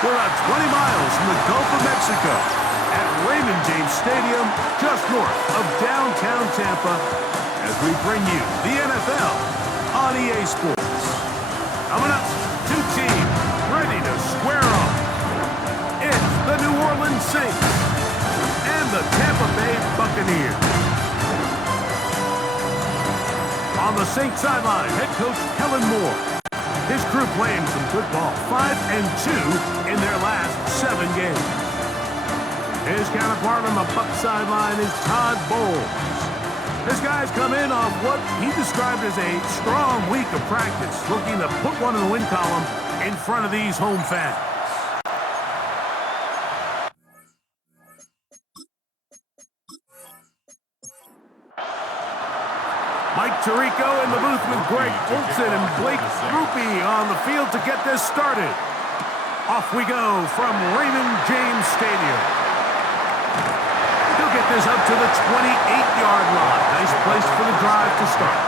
We're about 20 miles from the Gulf of Mexico at Raymond James Stadium, just north of downtown Tampa, as we bring you the NFL on EA Sports. Coming up, two teams ready to square off. It's the New Orleans Saints and the Tampa Bay Buccaneers. On the Saints sideline, head coach Kellen Moore. His crew playing some good ball, 5-2 in their last 7 games. His counterpart on the Buc sideline is Todd Bowles. This guy's come in off what he described as a strong week of practice, looking to put one in the win column in front of these home fans. Mike Tirico in the booth with Greg Olsen and Blake Rupe on the field to get this started. Off we go from Raymond James Stadium. He'll get this up to the 28-yard line. Nice place for the drive to start.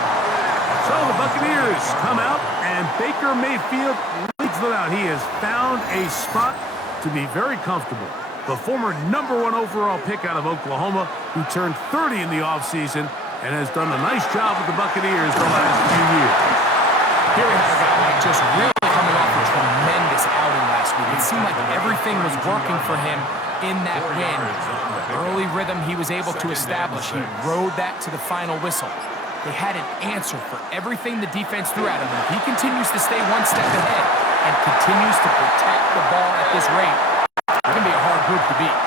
So the Buccaneers come out, and Baker Mayfield leads them out. He has found a spot to be very comfortable. The former #1 overall pick out of Oklahoma, who turned 30 in the offseason, and has done a nice job with the Buccaneers the last few years. Here we have a guy like just really coming off a tremendous outing last week. It seemed like everything was working for him in that win. The early rhythm he was able to establish, he rode that to the final whistle. They had an answer for everything the defense threw at him. And if he continues to stay one step ahead and continues to protect the ball at this rate, they're going to be a hard group to beat.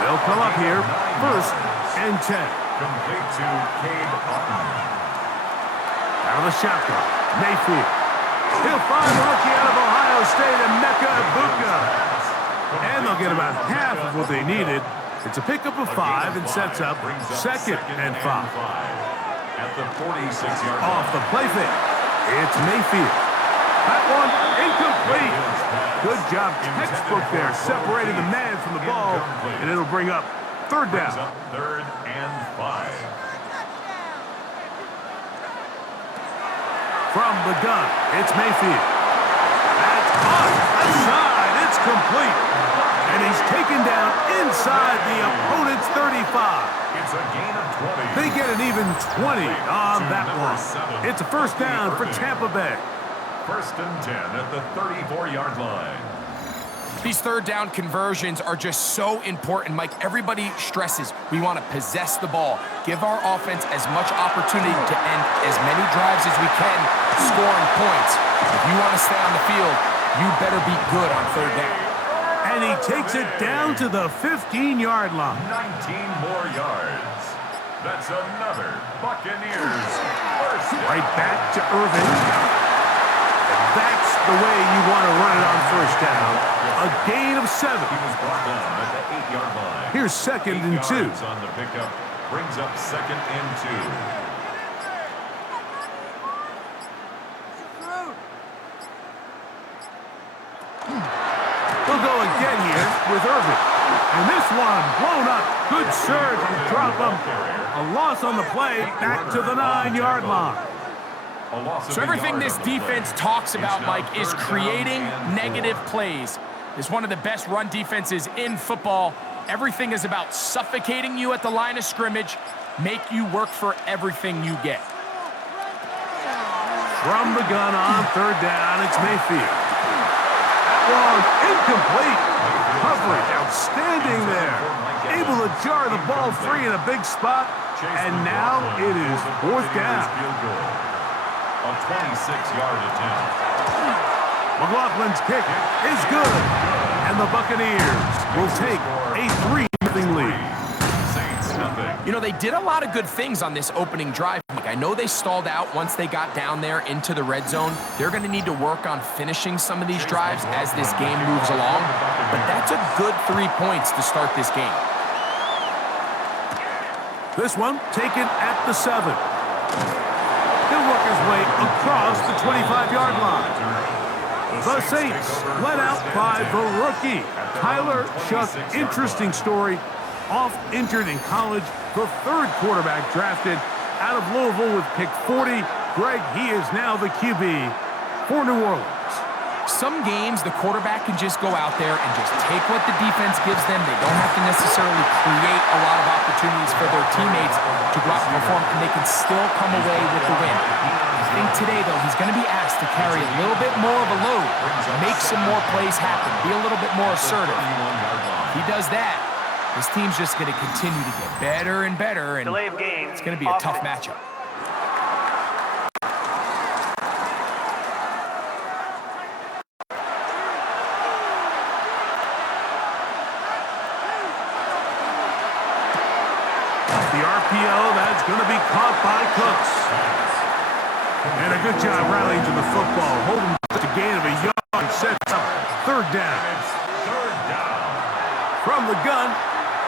They'll come up here, 1st and 10. Complete to Cade Otton. Out of the shotgun, Mayfield. He'll find the rookie out of Ohio State, Emeka Egbuka. And they'll get about half of what they needed. It's a pickup of 5 and sets up 2nd and 5. At the 46-yard line. Off the play fake, it's Mayfield. That one incomplete. Good job, textbook there, separating the man from the ball, and it'll bring up 3rd down. 3rd and 5. From the gun, it's Mayfield. That's on the side. It's complete. And he's taken down inside the opponent's 35. It's a gain of 20. They get an even 20 on that one. It's a 1st down for Tampa Bay. 1st and 10 at the 34-yard line. These 3rd down conversions are just so important, Mike. Everybody stresses we want to possess the ball, give our offense as much opportunity to end as many drives as we can, scoring points. If you want to stay on the field, you better be good on 3rd down. And he takes it down to the 15-yard line. 19 more yards. That's another Buccaneers 1st down. Right back to Irvin. That's the way you want to run it on 1st down. A gain of 7. He was brought down at the 8-yard line. Here's 2nd and 2. On the pickup brings up 2nd and 2. We'll go again here with Irvin. And this one blown up. Good surge to drop him. A loss on the play back to the 9-yard line. So everything this defense talks about, Mike, is creating negative plays. It's one of the best run defenses in football. Everything is about suffocating you at the line of scrimmage, make you work for everything you get. From the gun on 3rd down, it's Mayfield. That one incomplete. Coverage outstanding there. Able to jar the ball free in a big spot. And now it is 4th down. A 26-yard attempt. McLaughlin's kick is good. And the Buccaneers will take a 3-0 lead. You know, they did a lot of good things on this opening drive. I know they stalled out once they got down there into the red zone. They're going to need to work on finishing some of these drives as this game moves along. But that's a good 3 points to start this game. This one taken at the 7. He'll work his way across the 25-yard line. The Saints led out by the rookie, Tyler Shough. Interesting story. Off injured in college, the 3rd quarterback drafted out of Louisville with pick 40. Greg, he is now the QB for New Orleans. Some games, the quarterback can just go out there and just take what the defense gives them. They don't have to necessarily create a lot of opportunities for their teammates to go out and perform, and they can still come away with the win. I think today, though, he's going to be asked to carry a little bit more of a load, make some more plays happen, be a little bit more assertive. If he does that, this team's just going to continue to get better and better, and it's going to be a tough matchup. The RPO, that's going to be caught by Cooks. And a good job rallying to the football. Holding just a gain of a yard. Sets up third down. From the gun,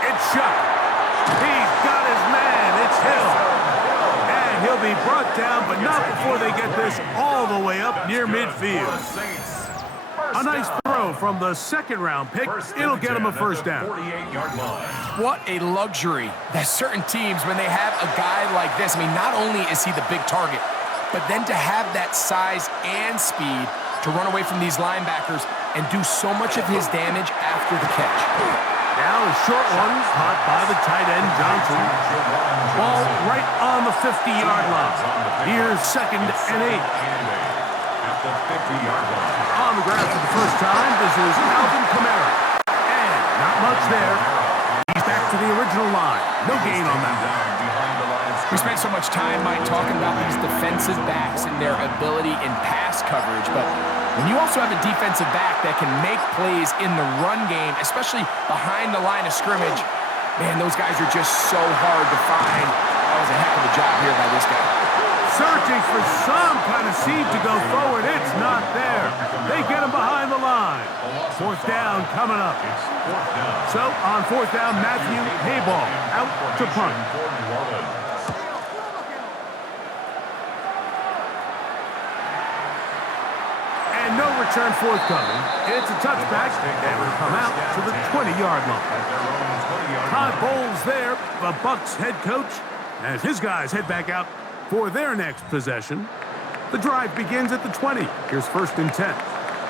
it's Shuck. He's got his man. It's Hill. And he'll be brought down, but not before they get this all the way up near midfield. A nice throw from the second-round pick. It'll get him a first down. What a luxury that certain teams, when they have a guy like this, I mean, not only is he the big target, but then to have that size and speed to run away from these linebackers and do so much of his damage after the catch. Now a short one caught by the tight end, Johnson. Ball right on the 50-yard line. Here's 2nd and 8. On the ground for the first time, this is Alvin Kamara. And not much there. He's back to the original line. No gain on that one. We spent so much time, Mike, talking about these defensive backs and their ability in pass coverage, but when you also have a defensive back that can make plays in the run game, especially behind the line of scrimmage, man, those guys are just so hard to find. That was a heck of a job here by this guy. Searching for some kind of seed to go forward. It's not there. They get him behind the line. Fourth down coming up. So on fourth down, Matthew Hayball out to punt. And no return forthcoming. It's a touchback, and will come out to the 20-yard line. Todd Bowles there, the Bucs head coach, as his guys head back out for their next possession. The drive begins at the 20. Here's 1st and 10.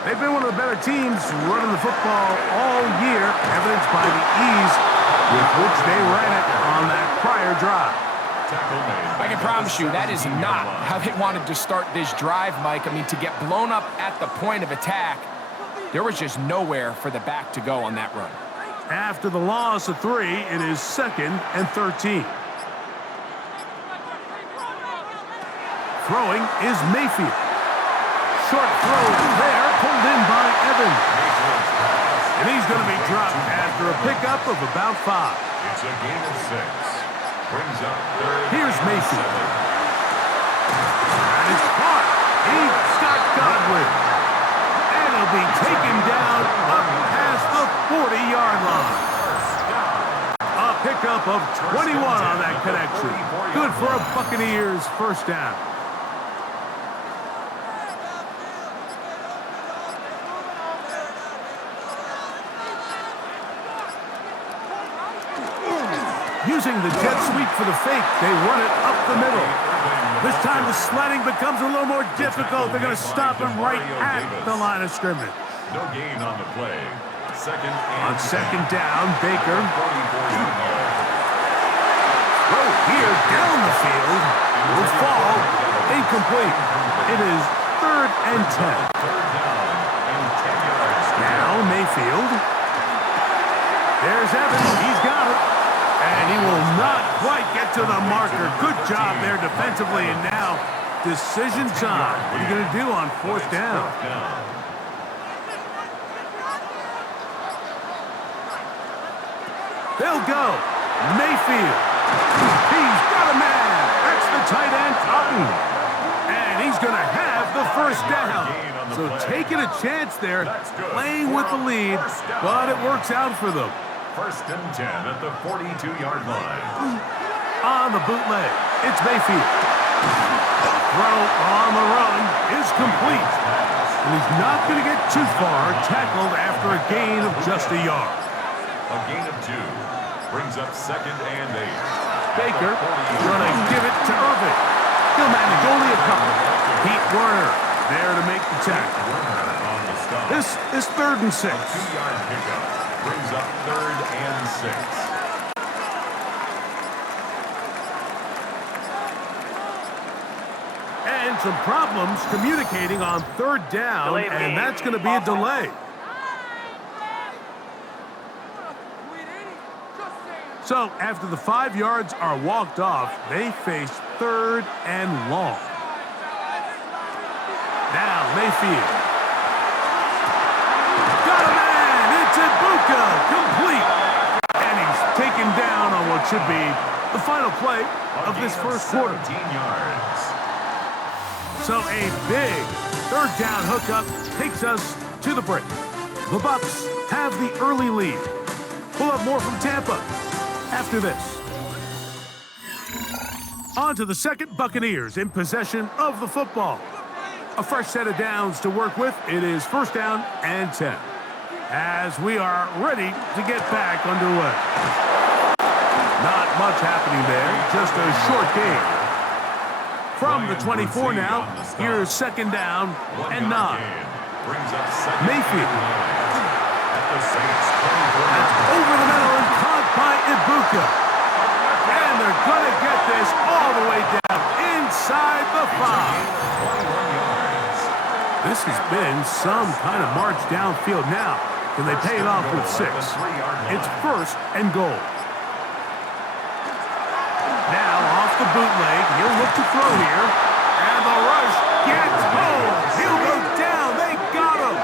They've been one of the better teams running the football all year, evidenced by the ease with which they ran it on that prior drive. I can promise you that is not how they wanted to start this drive, Mike. I mean, to get blown up at the point of attack, there was just nowhere for the back to go on that run. After the loss of 3, it is 2nd and 13. Throwing is Mayfield. Short throw there, pulled in by Evans. And he's going to be dropped after a pickup of about 5. It's a gain of 6. Brings up third. Here's Mayfield. And it's caught. He's got Godwin. And he'll be taken down up past the 40-yard line. A pickup of 21 on that connection. Good for a Buccaneers first down. Using the jet sweep for the fake, they run it up the middle. This time the sledding becomes a little more difficult. They're going to stop him right at the line of scrimmage. No gain on the play. On second down, Baker. Throw here down the field. Will fall. Incomplete. It is 3rd and 10. Now Mayfield. There's Evans. He's got it. And he will not quite get to the marker. Good job there defensively. And now, decision time. What are you going to do on 4th down? They'll go. Mayfield. He's got a man. That's the tight end, Cotton. And he's going to have the first down. So taking a chance there, playing with the lead, but it works out for them. 1st and 10 at the 42-yard line. On the bootleg, it's Mayfield. Throw on the run is complete. And he's not going to get too far, tackled after a gain of just a yard. A gain of 2 brings up 2nd and 8. Baker going to give it to Irving. He'll manage only a couple. Pete Werner there to make the tackle. This is 3rd and 6. A 2-yard pickup brings up 3rd and 6. And some problems communicating on 3rd down, and that's going to be a delay. So after the 5 yards are walked off, they face 3rd and long. Now Mayfield. Got a man! It's Ibuka! Complete! And he's taken down on what should be the final play of this first quarter. 17 yards. So a big 3rd down hookup takes us to the break. The Bucs have the early lead. We'll have more from Tampa after this. On to the second, Buccaneers in possession of the football. A fresh set of downs to work with. It is 1st down and 10. As we are ready to get back underway. Not much happening there, just a short game. From the 24 now, here's 2nd down and 9. Mayfield. That's over the middle and caught by Ibuka. And they're going to get this all the way down inside the 5. This has been some kind of march downfield now. Can they pay it off with 6? It's 1st and goal. Now off the bootleg, he'll look to throw here. And the rush gets home. He'll go down. They got him.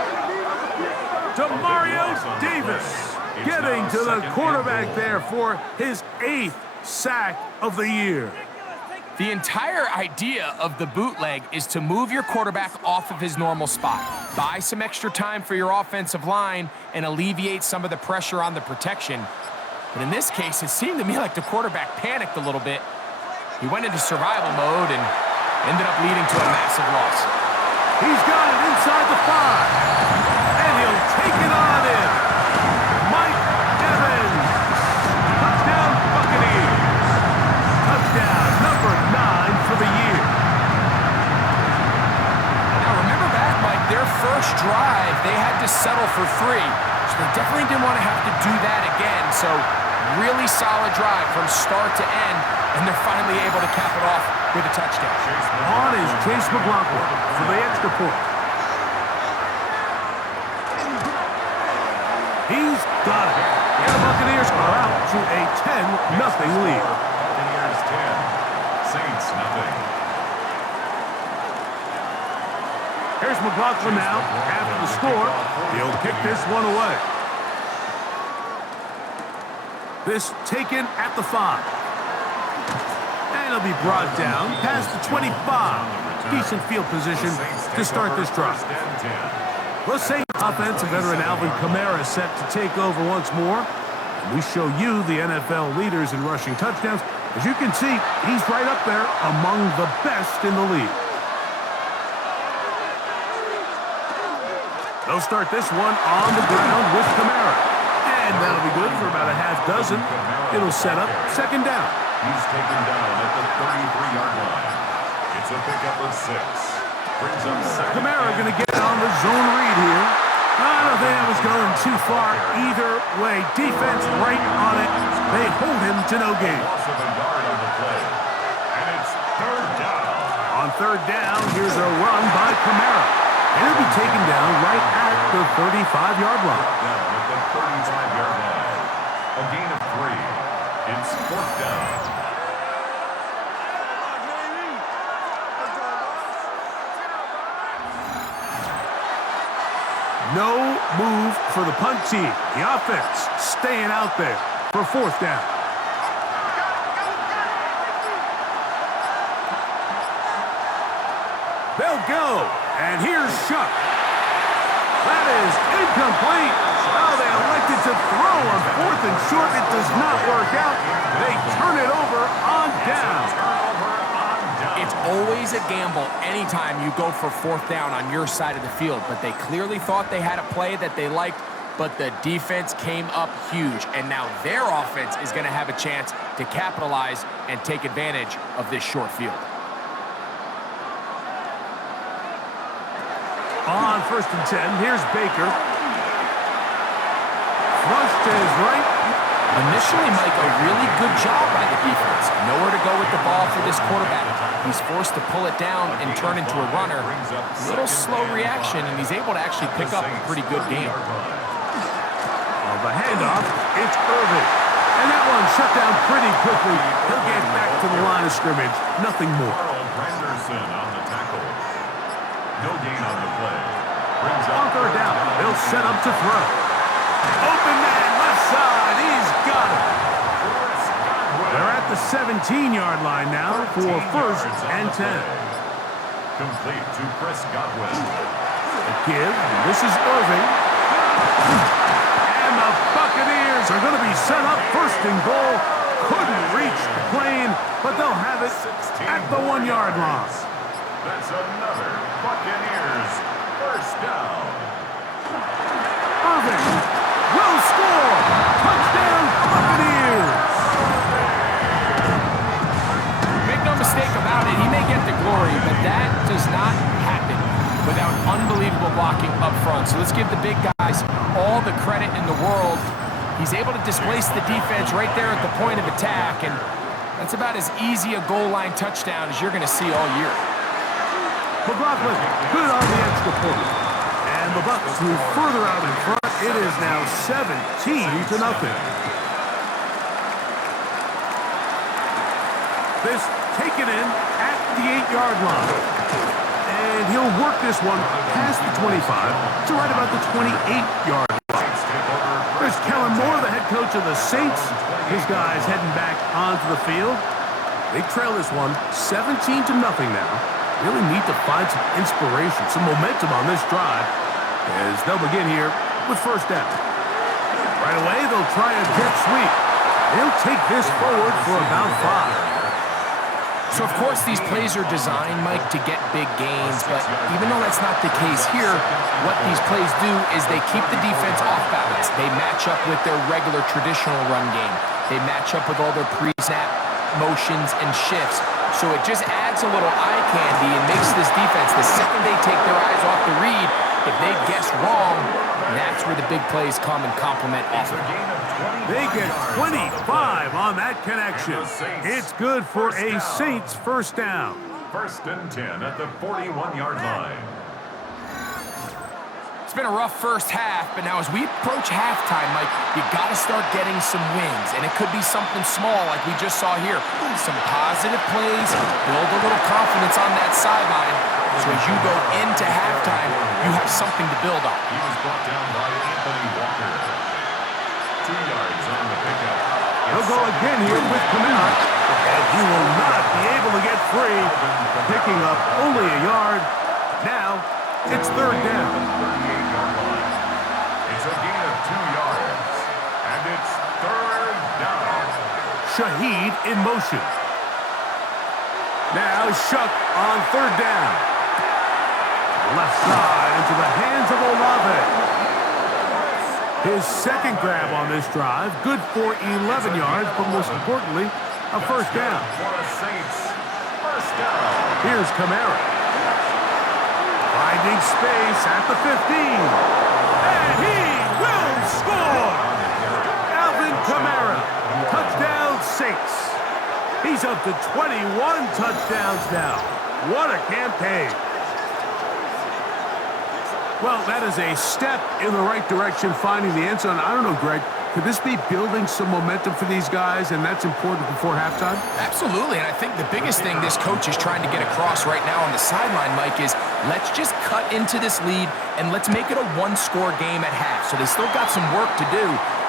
Demario Davis getting to the quarterback there for his 8th sack of the year. The entire idea of the bootleg is to move your quarterback off of his normal spot, buy some extra time for your offensive line, and alleviate some of the pressure on the protection. But in this case, it seemed to me like the quarterback panicked a little bit. He went into survival mode and ended up leading to a massive loss. He's got it inside the 5, and he'll take it on in. Mike Evans. Touchdown, Buccaneers. Touchdown number 9 for the year. Now remember back, Mike, their first drive, they had to settle for 3. So they definitely didn't want to have to do that again. So really solid drive from start to end, and they're finally able to cap it off with a touchdown. On is Chase McLaughlin for the extra point. He's got it. And the Buccaneers are out to a 10-0 lead. Buccaneers 10, Saints nothing. Here's McLaughlin now. After the score, he'll kick this one away. This taken at the 5. And it'll be brought down past the 25. Decent field position to start this drive. Let's say offense, veteran Alvin Kamara set to take over once more. And we show you the NFL leaders in rushing touchdowns. As you can see, he's right up there among the best in the league. They'll start this one on the ground with Kamara. And that'll be good for about a half dozen. It'll set up 2nd down. He's taken down at the 33-yard line. It's a pickup of 6. Brings up 2nd. Kamara going to get on the zone read here. I don't think that was going too far either way. Defense right on it. They hold him to no gain. Loss of a yard on the play. And it's 3rd down. On 3rd down, here's a run by Kamara. And he'll be taken down right at the 35-yard line. Down at the 35-yard line. A gain of 3. It's 4th down. No move for the punt team. The offense staying out there for 4th down. They'll go. And here's Shuck. That is incomplete. Oh, they elected to throw on 4th and short. It does not work out. They turn it over on down. It's always a gamble anytime you go for 4th down on your side of the field, but they clearly thought they had a play that they liked, but the defense came up huge, and now their offense is going to have a chance to capitalize and take advantage of this short field. On 1st and 10, here's Baker. Thrust to his right. Initially, Mike, a really good job by the defense. Nowhere to go with the ball for this quarterback. He's forced to pull it down and turn into a runner. A little slow reaction, and he's able to actually pick up a pretty good game. On the handoff, it's Irving. And that one shut down pretty quickly. He'll get back to the line of scrimmage. Nothing more. Henderson on the tackle. No gain on the play. On 3rd down, they'll set up to throw. Open man, left side. He's got it. They're at the 17-yard line now for 1st and 10. Complete to Chris Godwin. The give. This is Irving. And the Buccaneers are going to be set up 1st and goal. Couldn't reach the plane, but they'll have it at the 1-yard line. That's another Buccaneers 1st down. Irving will score. Touchdown, Buccaneers. Make no mistake about it, he may get the glory, but that does not happen without unbelievable blocking up front. So let's give the big guys all the credit in the world. He's able to displace the defense right there at the point of attack, and that's about as easy a goal line touchdown as you're going to see all year. McLaughlin, good on the extra point. And the Bucs move further out in front. It is now 17-0. This taken in at the 8-yard line. And he'll work this one past the 25 to right about the 28-yard line. There's Kellen Moore, the head coach of the Saints. His guys heading back onto the field. They trail this one 17-0 now. Really need to find some inspiration, some momentum on this drive as they'll begin here with 1st down. Right away, they'll try a jet sweep. They'll take this forward for about 5. So, of course, these plays are designed, Mike, to get big gains, but even though that's not the case here, what these plays do is they keep the defense off balance. They match up with their regular traditional run game. They match up with all their pre-snap motions and shifts. So it just adds a little eye candy and makes this defense, the second they take their eyes off the read, if they guess wrong, that's where the big plays come and complement often. They get 25 on that connection. It's good for a Saints 1st down. 1st and 10 at the 41-yard line. It's been a rough first half, but now as we approach halftime, Mike, you got to start getting some wins, and it could be something small like we just saw here. Some positive plays, build a little confidence on that sideline, so as you go into halftime, you have something to build on. He was brought down by Anthony Walker. 2 yards on the pickup. He'll go again here with Kamara, and he will not be able to get free, picking up only a yard. Now, it's 3rd down. 38-yard line. It's a gain of 2 yards, and it's 3rd down. Shaheed in motion. Now Shuck on 3rd down. Left side into the hands of Olave. His 2nd grab on this drive, good for 11 yards, but most importantly, a 1st down. For the Saints, 1st down. Here's Kamara. Finding space at the 15. And he will score! Alvin Kamara, touchdown Saints. He's up to 21 touchdowns now. What a campaign. Well, that is a step in the right direction, finding the end zone. I don't know, Greg, could this be building some momentum for these guys, and that's important before halftime? Absolutely, and I think the biggest thing this coach is trying to get across right now on the sideline, Mike, is let's just cut into this lead, and let's make it a one-score game at half. So they still got some work to do,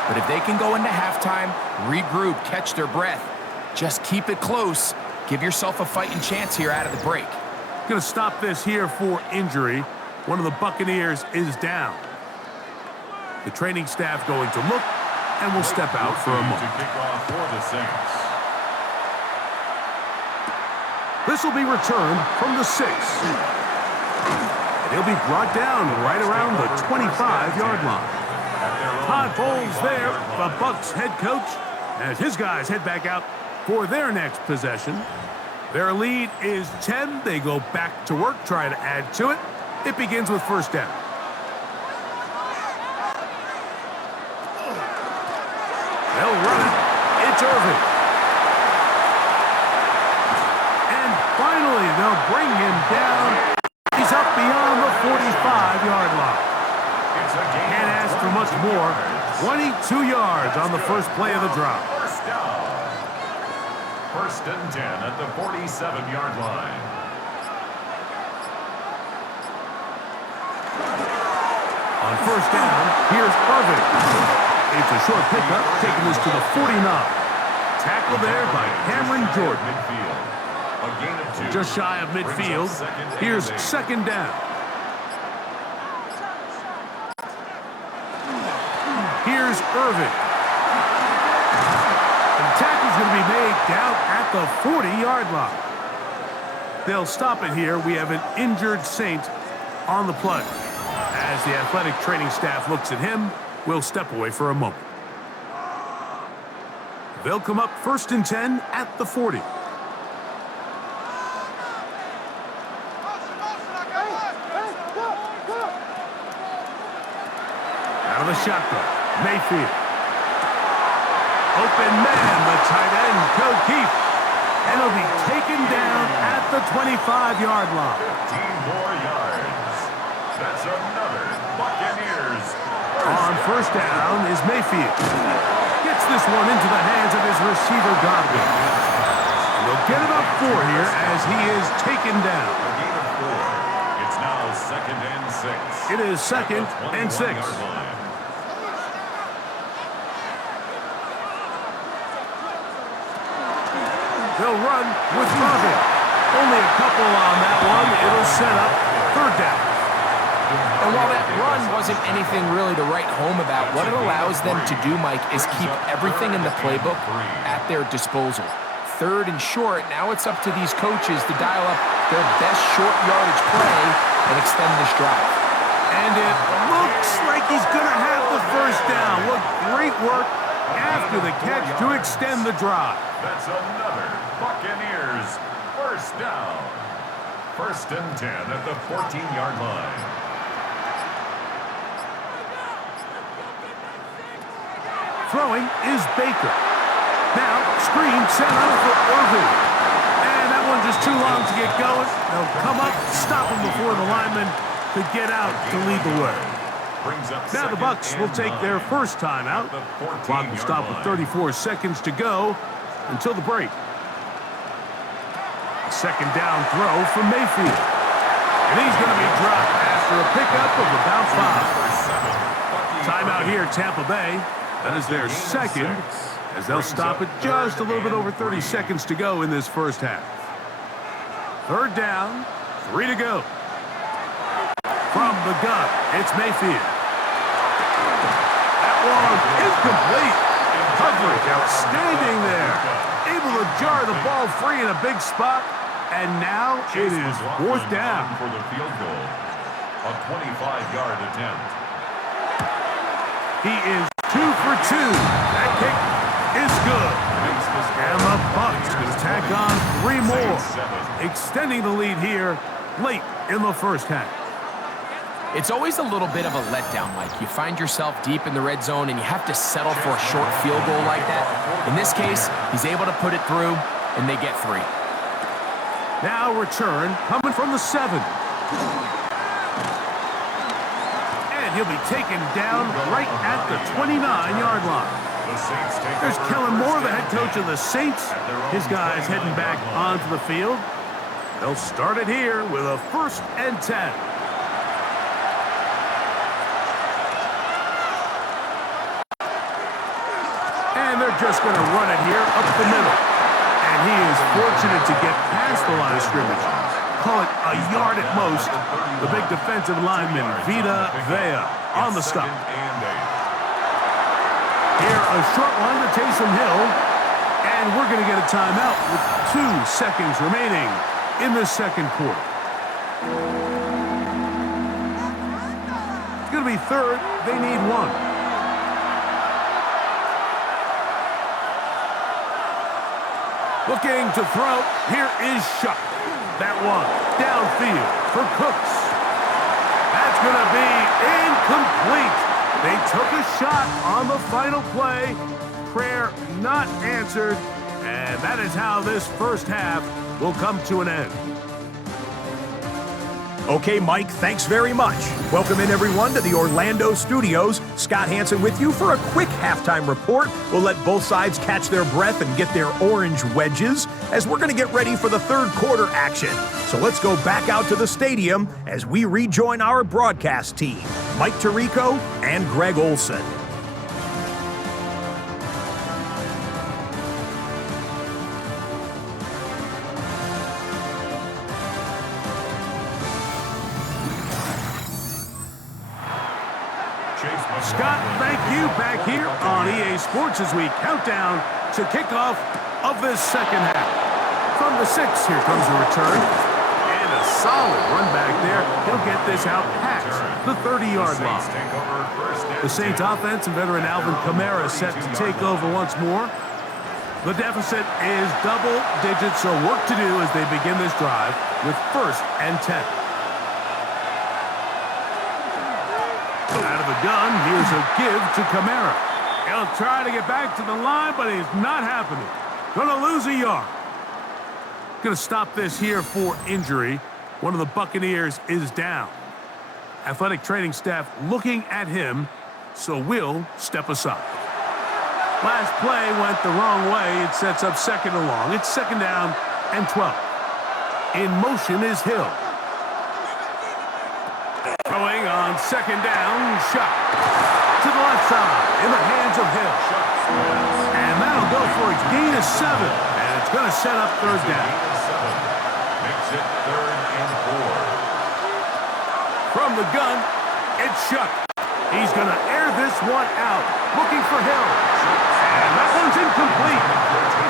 but if they can go into halftime, regroup, catch their breath, just keep it close, give yourself a fighting chance here out of the break. Going to stop this here for injury. One of the Buccaneers is down. The training staff going to look, and will step out for a moment. To kick off for the Saints. This will be returned from the 6. And he'll be brought down right around the 25-yard line. Todd Bowles there, the Bucs head coach, as his guys head back out for their next possession. Their lead is 10. They go back to work, try to add to it. It begins with first down. They'll run it. It's Irving. And finally, they'll bring him down. He's up beyond the 45-yard line. Can't ask for much more. 22 yards on the first play of the drive. First down. First and 10 at the 47-yard line. On first down, here's Irving. It's a short pickup, taking this to the 49. Tackle there by Cameron Jordan. A gain of 2. Just shy of midfield. Here's second down. Here's Irving. And the tackle's going to be made down at the 40-yard line. They'll stop it here. We have an injured Saint on the play. As the athletic training staff looks at him, we'll step away for a moment. They'll come up first and 10 at the 40. Out of the shotgun, Mayfield. Open man, the tight end, Keith. And he'll be taken down at the 25-yard line. 15 more yards. That's another Buccaneers. On first down is Mayfield. Gets this one into the hands of his receiver, Godwin. And they'll get it up 4 here as he is taken down. A gain of 4. It's now second and 6. It is second and 6. They'll run with Irving. Only a couple on that one. It'll set up third down. And while that run wasn't anything really to write home about, what it allows them to do, Mike, is keep everything in the playbook at their disposal. Third and short, now it's up to these coaches to dial up their best short yardage play and extend this drive. And it looks like he's going to have the first down. What great work after the catch to extend the drive. That's another Buccaneers first down. First and 10 at the 14-yard line. Throwing is Baker. Now, screen sent out for Irving. And that one just too long to get going. They'll come up, stop him before the lineman could get out to lead the way. Now the Bucs will take their first time out. Clock will stop with 34 seconds to go until the break. Second down throw for Mayfield. And he's going to be dropped after a pickup of about 5. Timeout here, Tampa Bay. That is their second, as they'll stop it just a little bit over 30 seconds to go in this first half. Third down, 3 to go. From the gun, it's Mayfield. That one is complete. Coverage outstanding there. Able to jar the ball free in a big spot. And now it is fourth down. For the field goal. A 25-yard attempt. He is 2 for 2. That kick is good. And the Bucs will tack on 3 more, extending the lead here late in the first half. It's always a little bit of a letdown, Mike. You find yourself deep in the red zone and you have to settle for a short field goal like that. In this case, he's able to put it through, and they get 3. Now return coming from the 7. And he'll be taken down right at the 29-yard line. There's Kellen Moore, the head coach of the Saints. His guys heading back onto the field. They'll start it here with a first and 10. And they're just going to run it here up the middle. And he is fortunate to get past the line of scrimmage. Call it a yard at most. The big defensive lineman, Vita Vea, on the stop. Here, a short one to Taysom Hill. And we're going to get a timeout with 2 seconds remaining in the second quarter. It's going to be third. They need 1. Looking to throw. Here is Shuck. That one downfield for Cooks. going to be incomplete. They took a shot on the final play. Prayer not answered. And that is how this first half will come to an end. Okay, Mike, thanks very much. Welcome in, everyone, to the Orlando studios. Scott Hansen with you for a quick halftime report. We'll let both sides catch their breath and get their orange wedges as we're going to get ready for the third quarter action. So let's go back out to the stadium as we rejoin our broadcast team, Mike Tirico and Greg Olson. Scott, thank you back here on EA Sports as we count down to kickoff of this second half. From the 6, here comes a return. And a solid run back there. He'll get this out past the 30-yard line. The Saints offense and veteran Alvin Kamara set to take over once more. The deficit is double digits, so work to do as they begin this drive with 1st and 10. Out of the gun, here's a give to Kamara. He'll try to get back to the line, but it's not happening. Gonna lose a yard. Gonna stop this here for injury. One of the Buccaneers is down. Athletic training staff looking at him, so we'll step aside. Last play went the wrong way. It sets up 2nd and long. It's 2nd down and 12. In motion is Hill. Throwing on 2nd down, shot to the left side in the hands of Hill. And that'll go for a gain of 7. And it's going to set up 3rd down. Makes it 3rd and 4. From the gun, it's Shuck. He's going to air this one out, looking for Hill. And that one's incomplete.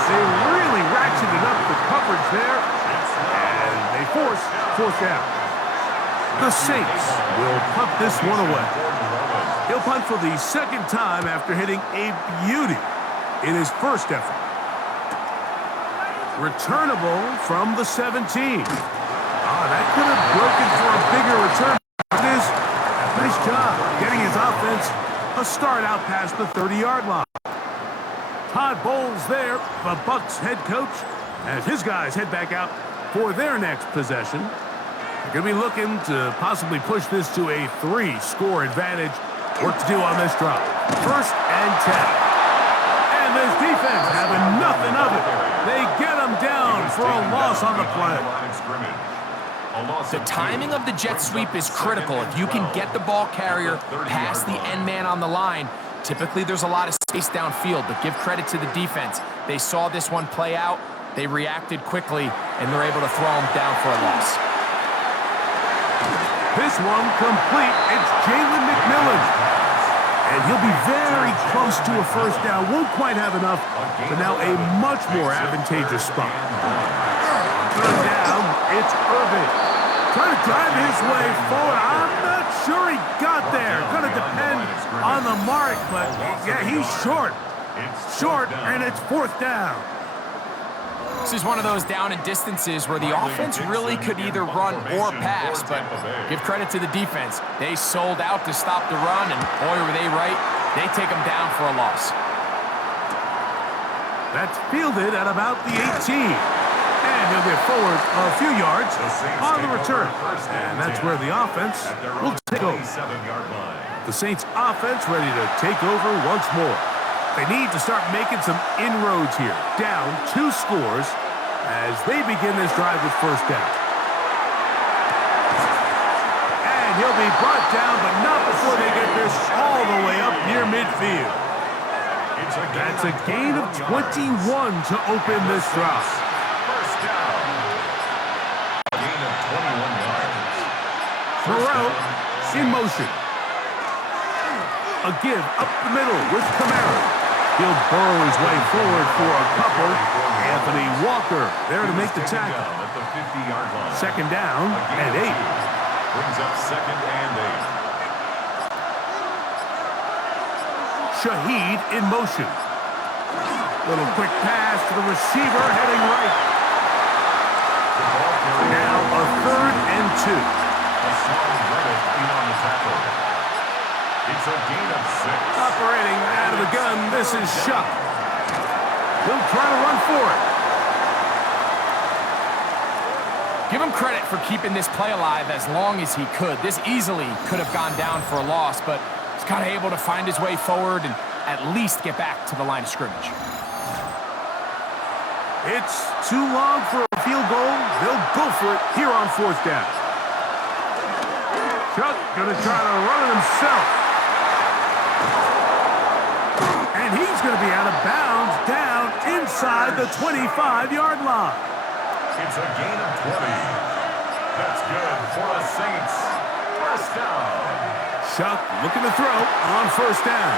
They really ratcheted up the coverage there. And they force 4th down. The Saints will punt this one away. He'll punt for the 2nd time after hitting a beauty in his first effort. Returnable from the 17. That could have broken for a bigger return. Nice job getting his offense a start out past the 30-yard line. Todd Bowles there, the Bucs head coach, as his guys head back out for their next possession. They're going to be looking to possibly push this to a 3-score advantage. Work to do on this drive. 1st and 10. And this defense having nothing of it. They get them down for a loss on the play. The timing of the jet sweep is critical. If you can get the ball carrier past the end man on the line, typically there's a lot of space downfield, but give credit to the defense. They saw this one play out, they reacted quickly, and they're able to throw him down for a loss. This one complete. It's Jalen McMillan. And he'll be very close to a 1st down. Won't quite have enough, but now a much more advantageous spot. Third down, it's Irvin. Trying to drive his way forward. I'm not sure he got there. Going to depend on the mark, but yeah, he's short. Short, and it's 4th down. This is one of those down and distances where the offense really could either run or pass, but give credit to the defense. They sold out to stop the run, and boy, were they right. They take them down for a loss. That's fielded at about the 18. And he'll get forward a few yards on the return. And that's where the offense will take over. The Saints offense ready to take over once more. They need to start making some inroads here. Down 2 scores as they begin this drive with 1st down. And he'll be brought down, but not before they get this all the way up near midfield. That's a gain of 21 to open this drive. 1st down. A gain of 21 yards. Throughout, in motion. A give up the middle with Kamara. He'll burrow his way forward for a couple. Anthony Walker there to make the tackle. At the 50-yard line. 2nd down and 8. Brings up 2nd and 8. Shaheed in motion. Little quick pass to the receiver heading right. Now a 3rd and 2. A strong right in on the tackle. It's a gain of 6. Operating out of the gun, this is Shuck. He'll try to run for it. Give him credit for keeping this play alive as long as he could. This easily could have gone down for a loss, but he's kind of able to find his way forward and at least get back to the line of scrimmage. It's too long for a field goal. They'll go for it here on 4th down. Chuck gonna try to run it himself. And he's gonna be out of bounds down inside the 25-yard line. It's a gain of 20. That's good for the Saints. First down. Chuck looking to throw on 1st down.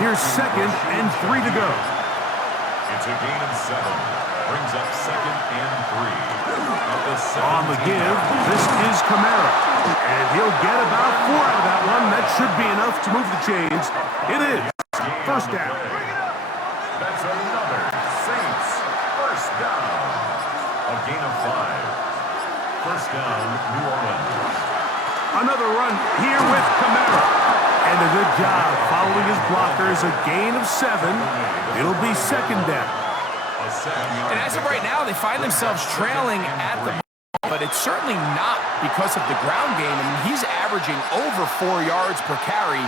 Here's 2nd and 3 to go. It's a gain of 7. Brings up 2nd and 3. On the give, this is Kamara. And he'll get about 4 out of that one. That should be enough to move the chains. It is. First down. That's another Saints first down. A gain of 5. First down, New Orleans. Another run here with Kamara. And a good job following his blockers. A gain of 7. It'll be 2nd down. And as of right now, they find themselves trailing at the moment, but it's certainly not because of the ground game. I mean, he's averaging over 4 yards per carry.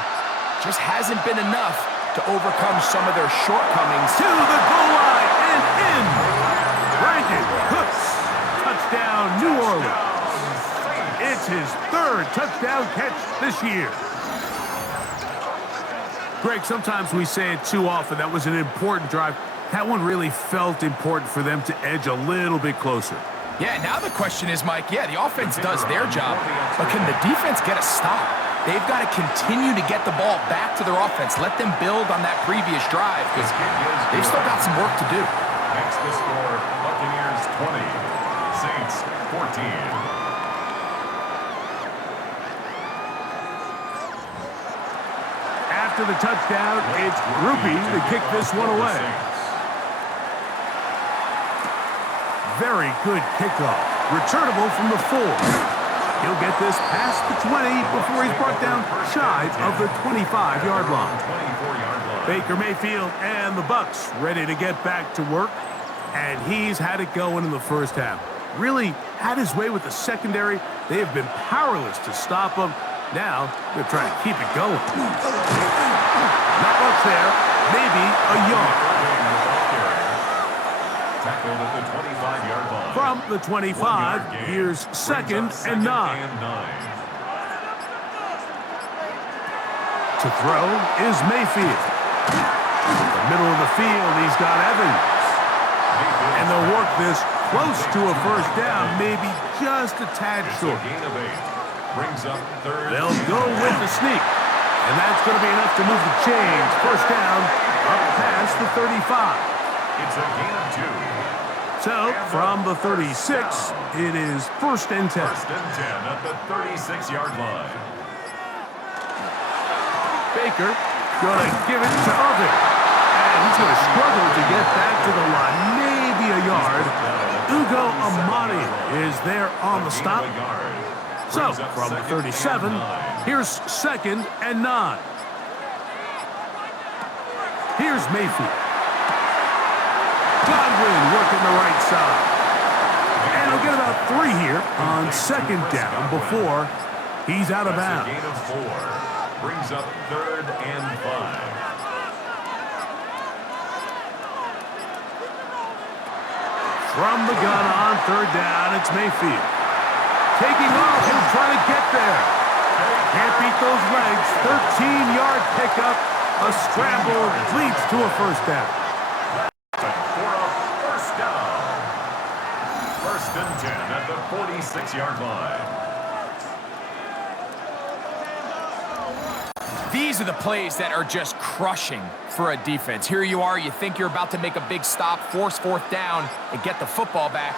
Just hasn't been enough to overcome some of their shortcomings. To the goal line and in. Brandon Cooks. Touchdown, New Orleans. It's his 3rd touchdown catch this year. Greg, sometimes we say it too often. That was an important drive. That one really felt important for them to edge a little bit closer. Yeah, now the question is, Mike, the offense does their job, but can the defense get a stop? They've got to continue to get the ball back to their offense. Let them build on that previous drive because they've still got some work to do. Next the score, Buccaneers 20, Saints 14. After the touchdown, it's Groupie to kick this one away. Very good kickoff. Returnable from the 4. He'll get this past the 20 before he's brought down shy of the 25-yard line. Baker Mayfield and the Bucs ready to get back to work. And he's had it going in the first half. Really had his way with the secondary. They have been powerless to stop him. Now they're trying to keep it going. Not much there. Maybe a yard. Tackled at the 25-yard line. From the 25, here's 2nd and 9. To throw is Mayfield. The middle of the field, he's got Evans. And they'll work this close to a first down, maybe just a tad short. Brings up 3rd. They'll go with the sneak. And that's going to be enough to move the chains. First down, up past the 35. It's a gain of 2. So, from the 36, it is 1st and 10. 1st and 10 at the 36-yard line. Baker going to give it to Irving. And he's going to struggle to get back to the line. Maybe a yard. Ugo Amadi is there on the stop. So, from the 37, here's 2nd and 9. Here's Mayfield. Godwin working the right side. And he'll get about 3 here on 2nd down before he's out of bounds. Gain of 4. Brings up 3rd and 5. From the gun on 3rd down, it's Mayfield. Taking off and trying to get there. Can't beat those legs. 13-yard pickup. A scramble leads to a first down. For a first down. 1st and 10 at the 46-yard line. These are the plays that are just crushing for a defense. Here you are, you think you're about to make a big stop, force 4th down, and get the football back.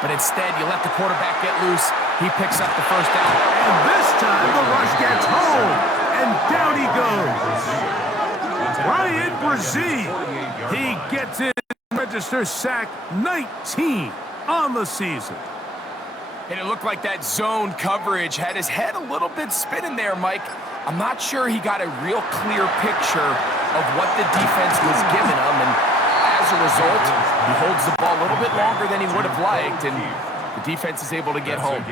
But instead, you let the quarterback get loose. He picks up the first down. And this time, the rush gets home. And down he goes. Ryan Brzee. He gets in, register sack 19. on the season. And it looked like that zone coverage had his head a little bit spinning there, Mike. I'm not sure he got a real clear picture of what the defense was giving him, and as a result, he holds the ball a little bit longer than he would have liked, and the defense is able to get home.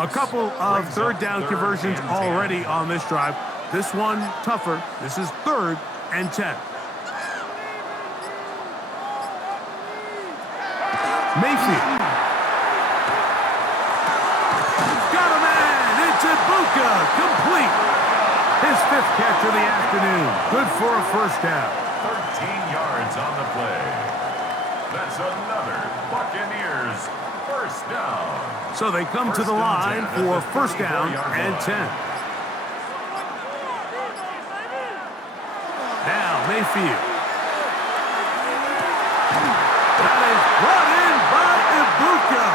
A couple of third down conversions already on this drive. This one tougher. This is 3rd and 10. Mayfield. Got a man. It's Ibuka. Complete. His 5th catch of the afternoon. Good for a first down. 13 yards on the play. That's another Buccaneers first down. So they come to the line for first down and 10. Now Mayfield. That is brought in by Ibuka.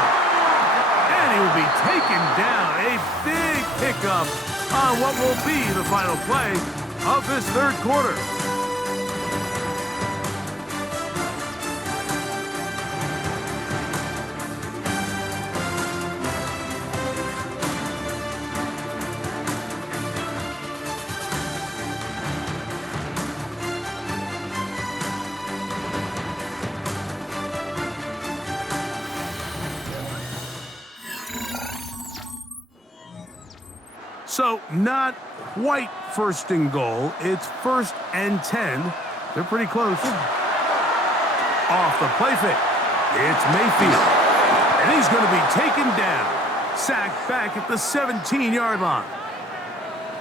And he will be taken down. A big pickup on what will be the final play of this 3rd quarter. So not quite 1st and goal. It's 1st and 10. They're pretty close. Off the play fake. It's Mayfield. And he's going to be taken down. Sacked back at the 17-yard line.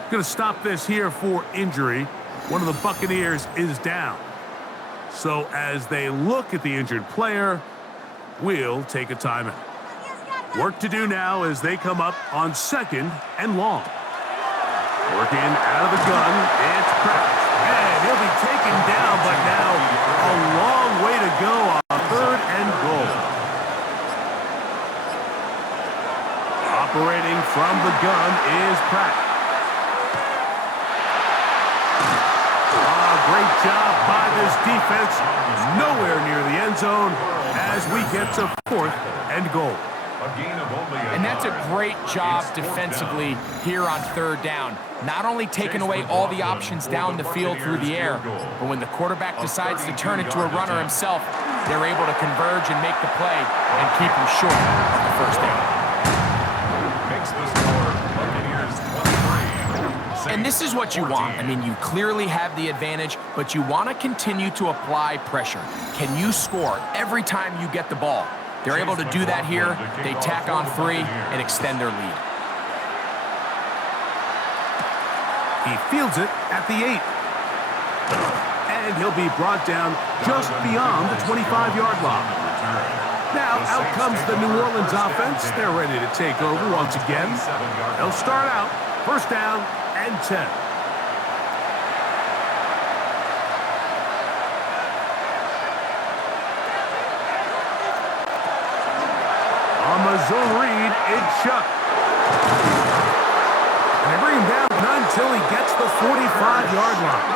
Going to stop this here for injury. One of the Buccaneers is down. So as they look at the injured player, we'll take a timeout. Work to do now as they come up on 2nd and long. Working out of the gun, it's Crouch. And he'll be taken down, but now a long way to go on 3rd and goal. Operating from the gun is Pratt. Great job by this defense. Nowhere near the end zone as we get to 4th and goal. And that's a great job defensively here on 3rd down. Not only taking away all the options down the field through the air, but when the quarterback decides to turn it to a runner himself, they're able to converge and make the play and keep him short of the first down. Makes the score Buccaneers 23. And this is what you want. I mean, you clearly have the advantage, but you want to continue to apply pressure. Can you score every time you get the ball? They're able to do that here. They tack on 3 and extend their lead. He fields it at the 8. And he'll be brought down just beyond the 25-yard line. Now out comes the New Orleans offense. They're ready to take over once again. They'll start out first down and 10. On the zone read, it's Chuck. And they bring him down until he gets the 45-yard line.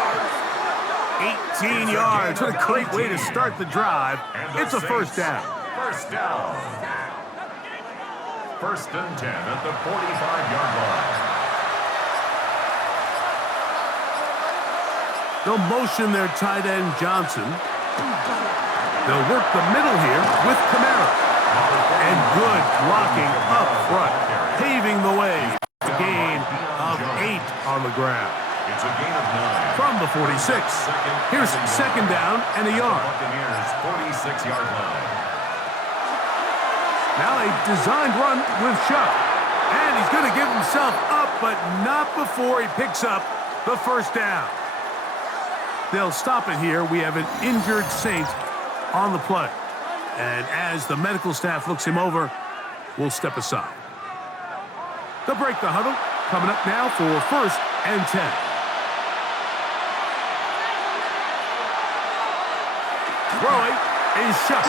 18 yards. What a great way to start the drive. It's a first down. First down. 1st and 10 at the 45-yard line. They'll motion their tight end, Johnson. They'll work the middle here with Kamara. And good blocking up front, paving the way. A gain of 8 on the ground. It's a gain of 9. From the 46. Here's 2nd down and a yard. Buccaneers 46-yard line. Now a designed run with Chuck. And he's going to give himself up, but not before he picks up the first down. They'll stop it here. We have an injured Saint on the play. And as the medical staff looks him over, we'll step aside. They'll break the huddle. Coming up now for 1st and 10. Throwing is Chuck.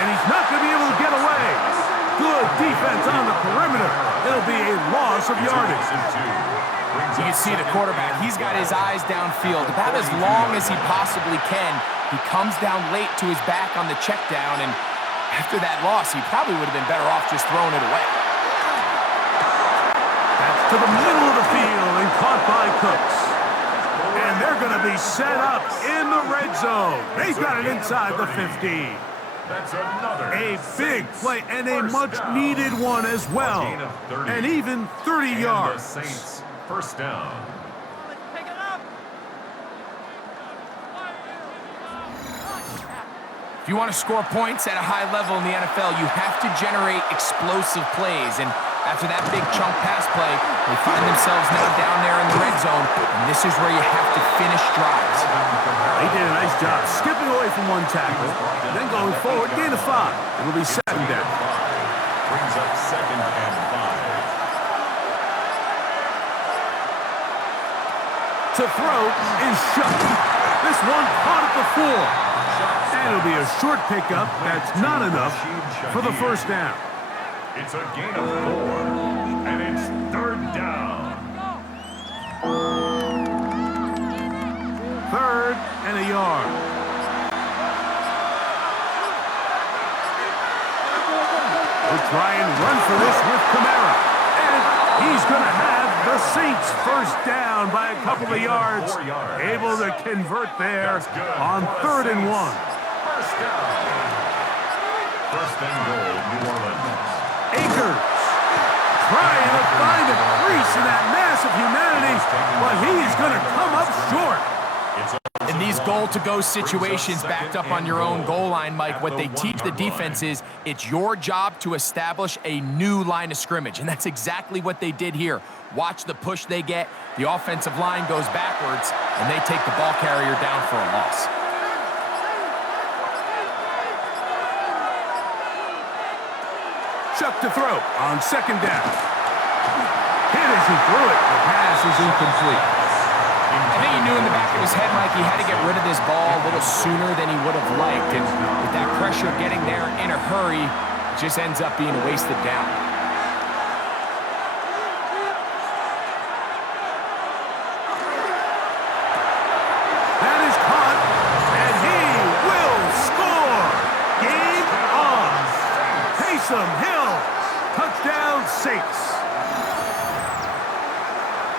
And he's not going to be able to get away. Good defense on the perimeter. It'll be a loss of yardage. You can see the quarterback. He's got his eyes downfield about as long as he possibly can. He comes down late to his back on the check down, and after that loss, he probably would have been better off just throwing it away. That's to the middle of the field and caught by Cooks. And they're going to be set up in the red zone. They've got it inside the 15. That's another A big play and a much-needed one as well. And even 30 yards. The Saints first down. If you want to score points at a high level in the NFL, you have to generate explosive plays. And after that big chunk pass play, they find themselves now down there in the red zone, and this is where you have to finish drives. They did a nice job skipping away from one tackle, then going forward, gain of 5. It'll be 2nd down. Brings up 2nd and 5. To throw is shut. This one caught at the 4. And it'll be a short pickup. That's not enough for the first down. It's a gain of 4, and it's 3rd down. 3rd and a yard. We'll try and run for this with Kamara. And he's going to have the Saints first down by a couple of yards. Able to convert there on 3rd and 1. First down. 1st and goal, New Orleans. Akers trying to find a crease in that mass of humanity, but he's going to come up short. In these goal-to-go situations backed up on your own goal line, Mike, what they teach the defense is it's your job to establish a new line of scrimmage, and that's exactly what they did here. Watch the push they get. The offensive line goes backwards, and they take the ball carrier down for a loss. Chuck to throw on 2nd down. Hit as he threw it. The pass is incomplete. I think he knew in the back of his head, Mike, he had to get rid of this ball a little sooner than he would have liked. And with that pressure getting there in a hurry, it just ends up being a wasted down. That is caught, and he will score. Game on. Taysom Hill. Touchdown, Saints.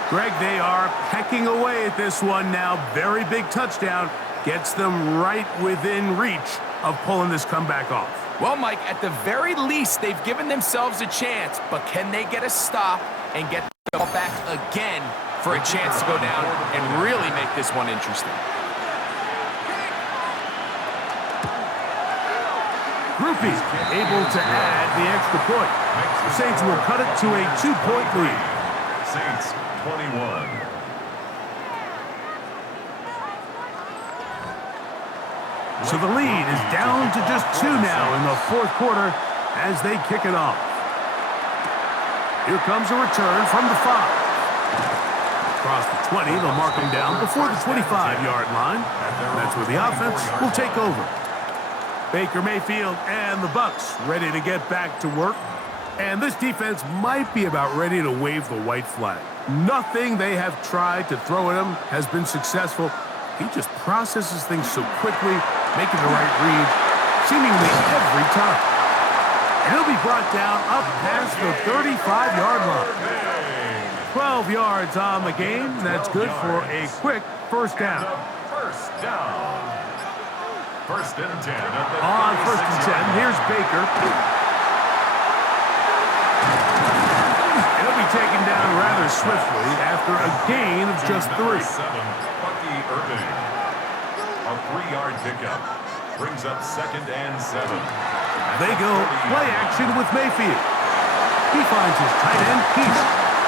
Greg, they are pecking away at this one now. Very big touchdown. Gets them right within reach of pulling this comeback off. Well, Mike, at the very least, they've given themselves a chance, but can they get a stop and get the ball back again for a chance to go down and really make this one interesting? Groupie able to add the extra point. The Saints will cut it to a 2-point lead. Saints 21. So the lead is down to just 2 now in the 4th quarter as they kick it off. Here comes a return from the 5. Across the 20, they'll mark him down before the 25-yard line. That's where the offense will take over. Baker Mayfield and the Bucs ready to get back to work. And this defense might be about ready to wave the white flag. Nothing they have tried to throw at him has been successful. He just processes things so quickly, making the right read, seemingly every time. And he'll be brought down up past the 35-yard line. 12 yards on the game. That's good for a quick first down. First down. 1st and 10. On 1st and 10, here's Baker. He'll be taken down rather swiftly after a gain of just 3. Bucky Irving. A 3-yard pickup. Brings up 2nd and 7. They go play action with Mayfield. He finds his tight end, Keith.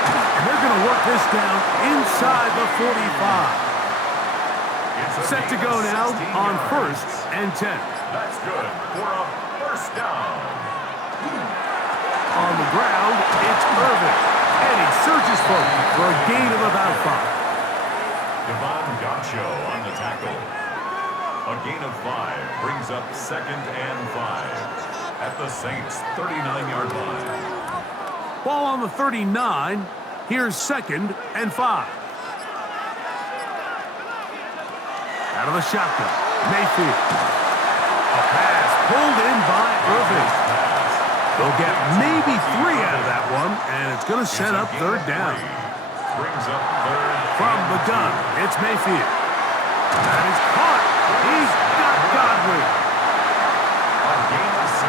And they're going to work this down inside the 45. Set to go now on 1st and 10. That's good for a first down. On the ground, it's Irving. And he surges forward for a gain of about 5. Devon Gaccio on the tackle. A gain of 5 brings up 2nd and 5 at the Saints' 39-yard line. Ball on the 39. Here's 2nd and 5. Out of the shotgun, Mayfield. A pass pulled in by Irving. They'll get maybe 3 out of that one, and it's going to set up 3rd down. Brings up 3rd. From the gun, it's Mayfield. That is caught. He's got Godwin. A gain of 6.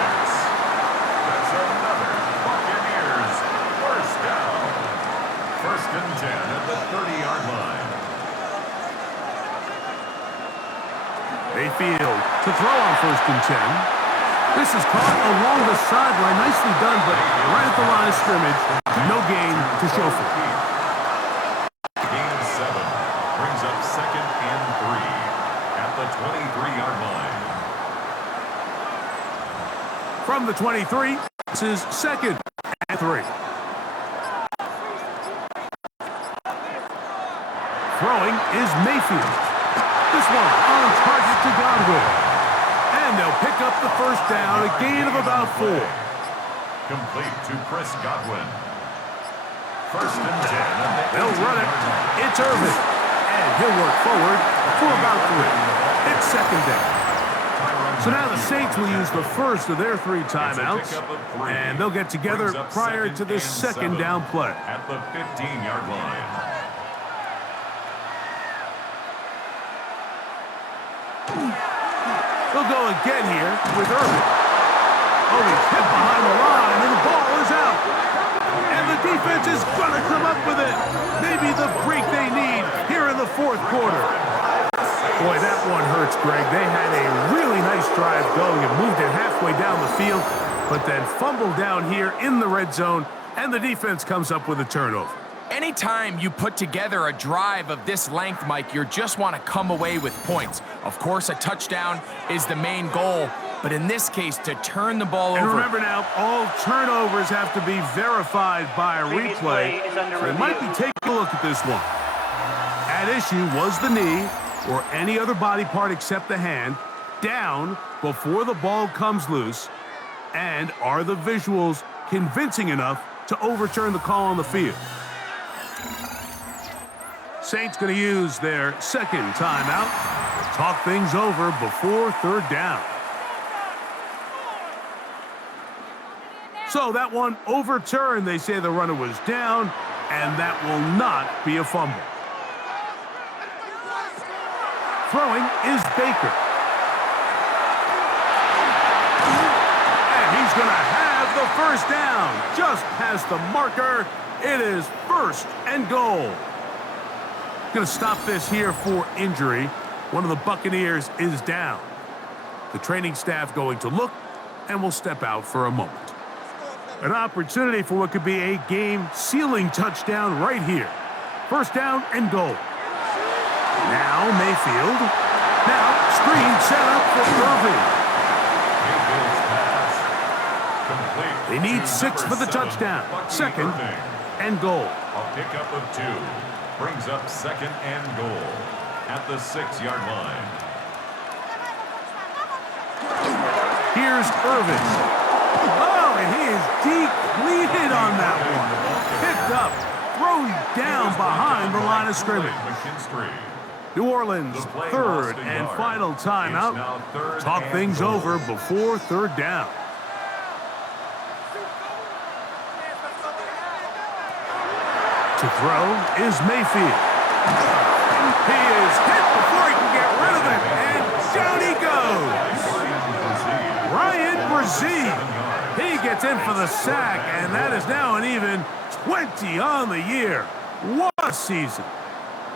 That's another Buccaneers first down. 1st and 10 at the 30-yard line. Mayfield to throw on 1st and 10. This is caught along the sideline. Nicely done, but right at the line of scrimmage. No gain to show for it. Gain of 7. Brings up 2nd and 3 at the 23-yard line. From the 23, this is 2nd and 3. Throwing is Mayfield. This one on target to Godwin. And they'll pick up the 1st down, a gain of about 4. Complete to Chris Godwin. 1st and 10. They'll run it. It's Irving. And he'll work forward for about 3. It's 2nd down. So now the Saints will use the first of their 3 timeouts. And they'll get together prior to this 2nd down play. At the 15-yard line. They'll go again here with Irving. Oh, he's hit behind the line, and the ball is out. And the defense is going to come up with it. Maybe the break they need here in the 4th quarter. Boy, that one hurts, Greg. They had a really nice drive going and moved it halfway down the field, but then fumbled down here in the red zone, and the defense comes up with a turnover. Anytime you put together a drive of this length, Mike, you just want to come away with points. Of course, a touchdown is the main goal, but in this case, to turn the ball And over. remember now, all turnovers have to be verified by a replay. So they might be taking a look at this one. At issue was the knee, or any other body part except the hand, down before the ball comes loose. And are the visuals convincing enough to overturn the call on the field? Saints going to use their 2nd timeout. Talk things over before 3rd down. So that one overturned. They say the runner was down, and that will not be a fumble. Throwing is Baker. And he's going to have the 1st down. Just past the marker. It is 1st and goal. Going to stop this here for injury. One of the Buccaneers is down. The training staff going to look and will step out for a moment. An opportunity for what could be a game-sealing touchdown right here. 1st down and goal. Now Mayfield. Now screen set up for Irving. They need 6 for the touchdown. 2nd and goal. A pickup of 2. Brings up 2nd and goal at the 6-yard line. Here's Irving. Oh, and he is depleted on that one. Picked up, thrown down behind the line of scrimmage. New Orleans, 3rd and final timeout. Talk things over before 3rd down. To throw is Mayfield. He is hit before he can get rid of it, and down he goes. Ryan Brzee. He gets in for the sack, and that is now an even 20 on the year. What a season.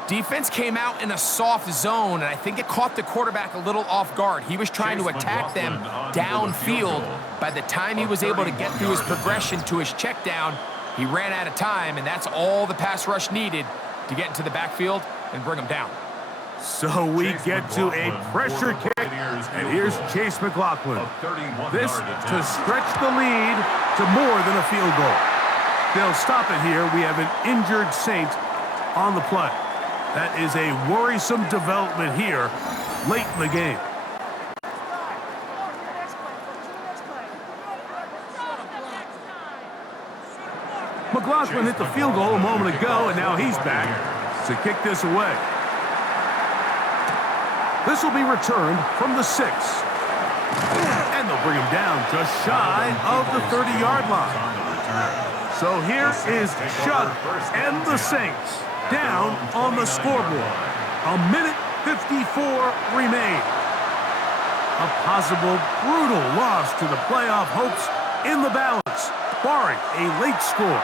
Defense came out in a soft zone, and I think it caught the quarterback a little off guard. He was trying to attack them downfield. By the time he was able to get through his progression to his check down, he ran out of time, and that's all the pass rush needed to get into the backfield and bring him down. So we get to a pressure kick, and here's Chase McLaughlin. This to stretch the lead to more than a field goal. They'll stop it here. We have an injured Saint on the play. That is a worrisome development here late in the game. McLaughlin hit the field goal a moment ago, and now he's back to kick this away. This will be returned from the 6. And they'll bring him down just shy of the 30-yard line. So here is Chuck and the Saints down on the scoreboard. 1:54 remain. A possible brutal loss to the playoff hopes in the balance, barring a late score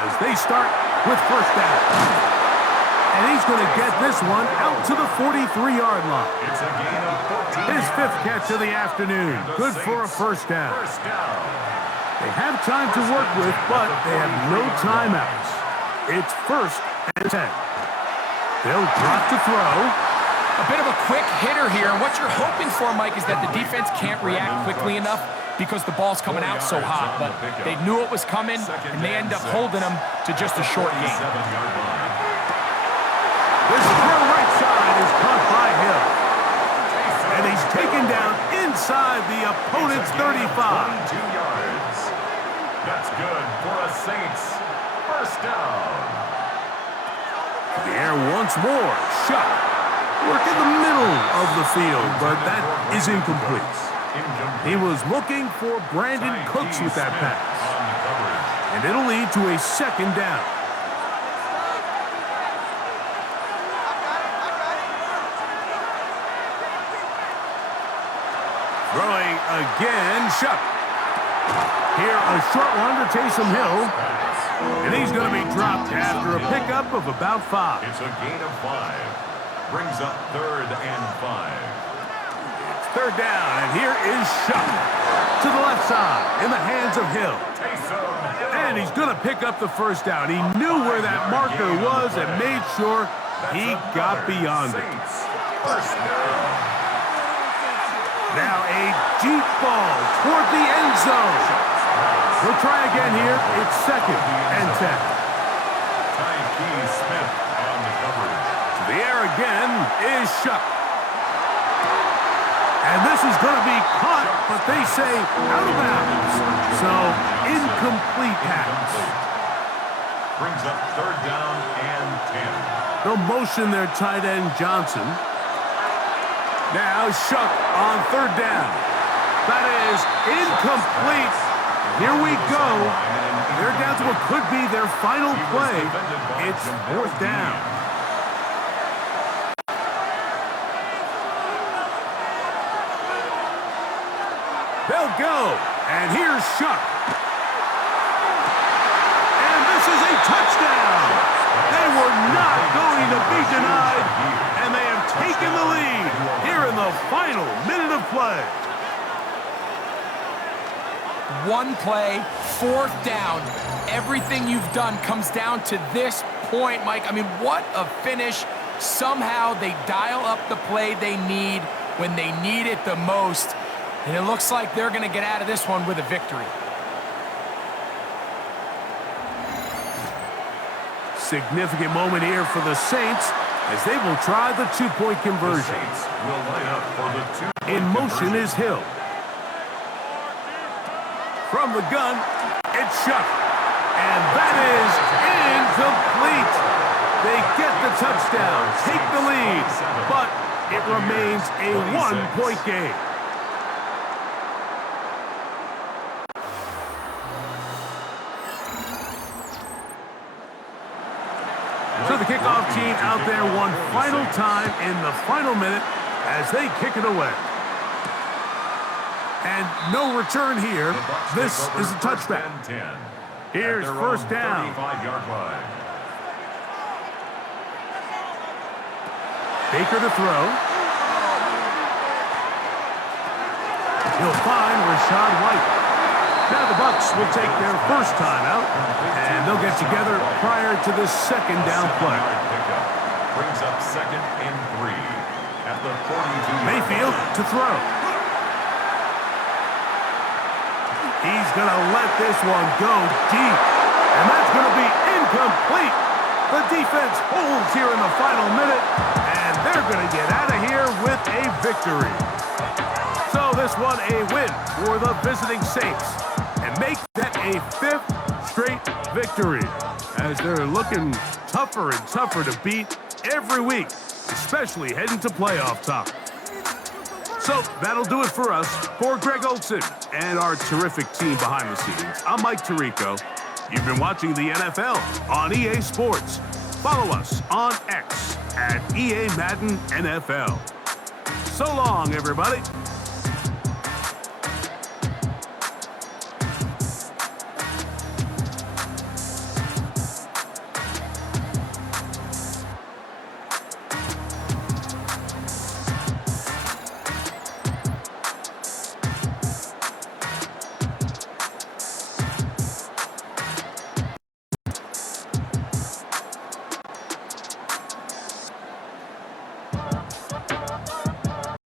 as they start with first down. And he's going to get this one out to the 43-yard line. It's a gain of 14 His 5th yards. catch of the afternoon. Good for a first down. First down. They have time to work with, but they have no timeouts. It's 1st and 10. They'll drop to throw. A bit of a quick hitter here. And what you're hoping for, Mike, is that the defense can't react quickly enough because the ball's coming out so hot. But they knew it was coming, and they end up holding them to just a short gain. 7-yard line. This throw right side is caught by Hill. And he's taken down inside the opponent's 35. 22 yards. That's good for a Saints first down. The air once more. Shot. Work in the middle of the field, but that is incomplete. He was looking for Brandon Cooks with that pass. And it'll lead to a 2nd down. Throwing again, Shuck. Here, a short one to Taysom Hill. And he's going to be dropped after a pickup of about 5. It's a gain of 5. Brings up 3rd and 5. It's 3rd down, and here is Shuck to the left side in the hands of Hill. And he's going to pick up the first down. He knew where that marker was and made sure he got beyond it. First down. Now a deep ball toward the end zone. We'll try again here. It's 2nd and 10. Tyke Smith on the coverage. To the air again is Shuck. And this is going to be caught, but they say out of bounds. So incomplete pass. Brings up 3rd down and 10. They'll motion their tight end Johnson. Now Shuck on 3rd down. That is incomplete. Here we go. They're down to what could be their final play. It's 4th down. They'll go. And here's Shuck. And this is a touchdown. They were not going to be denied. And they have taken the lead here in the final minute of play. One play, 4th down. Everything you've done comes down to this point, Mike. I mean, what a finish. Somehow they dial up the play they need when they need it the most. And it looks like they're going to get out of this one with a victory. Significant moment here for the Saints as they will try the 2-point conversion. Saints will line up for the 2-point In motion conversion. is Hill. From the gun, it's Shuck. And that is incomplete. They get the touchdown, take the lead, but it remains a 1-point game. So the kickoff team out there one final time in the final minute as they kick it away. And no return here. This is a touchback. Here's first down. 35-yard line. Baker to throw. He'll find Rashad White. Now the Bucs will take their first time out, and they'll get together prior to this 2nd down play. Brings up 2nd and 3 at the 42. Mayfield to throw. He's going to let this one go deep, and that's going to be incomplete. The defense holds here in the final minute, and they're going to get out of here with a victory. So this one a win for the visiting Saints, and make that a 5th straight victory. victory as they're looking tougher and tougher to beat every week, especially heading to playoff time. So that'll do it for us. For Greg Olson and our terrific team behind the scenes, I'm Mike Tirico. You've been watching the NFL on EA Sports. Follow us on X at EA Madden NFL. So long, everybody.